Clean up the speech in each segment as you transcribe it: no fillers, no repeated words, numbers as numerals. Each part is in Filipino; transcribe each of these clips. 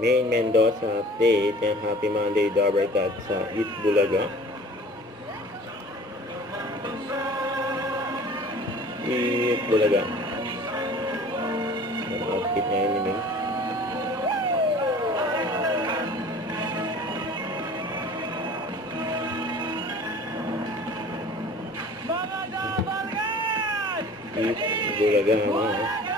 Main Mendoza update and happy Monday Dabarkat sa Eat Bulaga. Eat Bulaga. Ang outfit niya ni Ming. Eat Bulaga mga.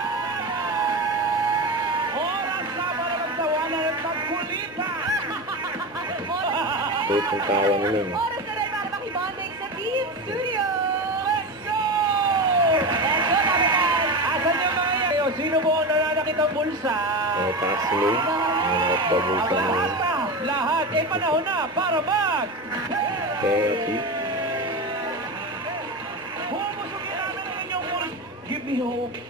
Wait ang tawa naman. Oras na rin para makibonding sa Team Studio! Let's go! Let's go, Dabarkat! Asan yung mga yan? Sino po ang nananakit ang bulsa? Ang taas ni Ming. Ang nakapabulsa Ang ni lahat na! Lahat! Panahon na para mag! Therapy. Pumusugin namin ang inyong bulsa! Give me hope!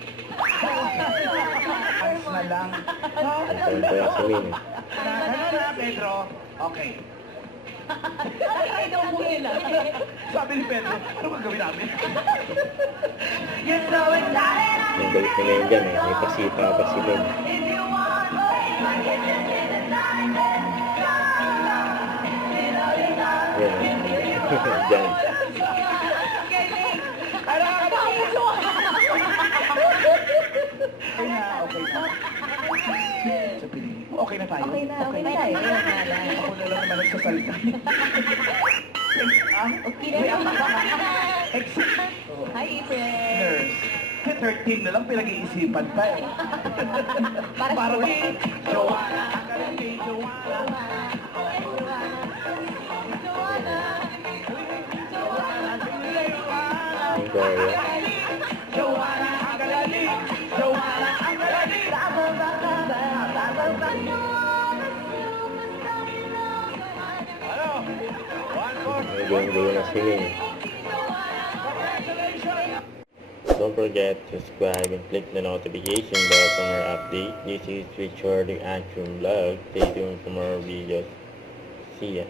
Ayos na lang. Ang tawa si Ming. Ano na, Pedro? Okay. Ay, daw mo nila. Sabi ni Pedro, ano gagawin namin? You're so excited! Yung galit na ngayon dyan eh. May pasipa pa si Ming. If you want Yan. Dyan. Okay na, okay na. Sabihin mo, okay na tayo? Okay na tayo. Ako na lang naman nagsasalita. Okay na. Hi, April. Nurse. Kaya 13 na lang pinag-iisipan pa eh. Para kay Joanna. Ang galing kay Joanna. Ang Gloria. Joanna, ang galing. Joanna, ang galing. Ano? One more. Ang gawin na si Ming. Congratulations. Don't forget to subscribe and click the notification bell for more update. This is Richard the Action Vlog. Stay tuned for more videos. See ya.